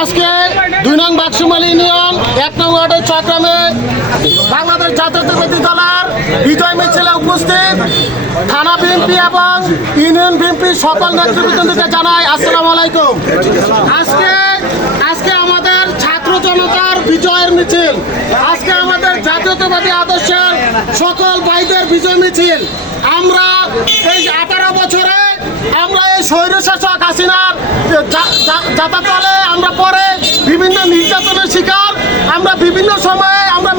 আজকে ২ নং বাক্সুমালী ইউনিয়ন ১ নং ওয়ার্ডের চট্টগ্রামে বাংলাদেশ জাতীয়তাবাদী দলের বিজয় মিছিলে উপস্থিত থানা বিএনপি এবং ইউনিয়ন বিএনপির সকল নেতৃবৃন্দকে জানাই আসসালামু আলাইকুম। আজকে আমাদের ছাত্র জনতার বিজয়ের মিছিল, আজকে আমাদের জাতীয়তাবাদী আদর্শের সকল ভাইদের বিজয় মিছিল। আমরা এই 18 বছরে আমরা এই স্বৈরশাসক হাসিনার যাতাতলে আমরা পরে বিভিন্ন নির্যাতনের শিকার, আমরা বিভিন্ন সময়ে আমরা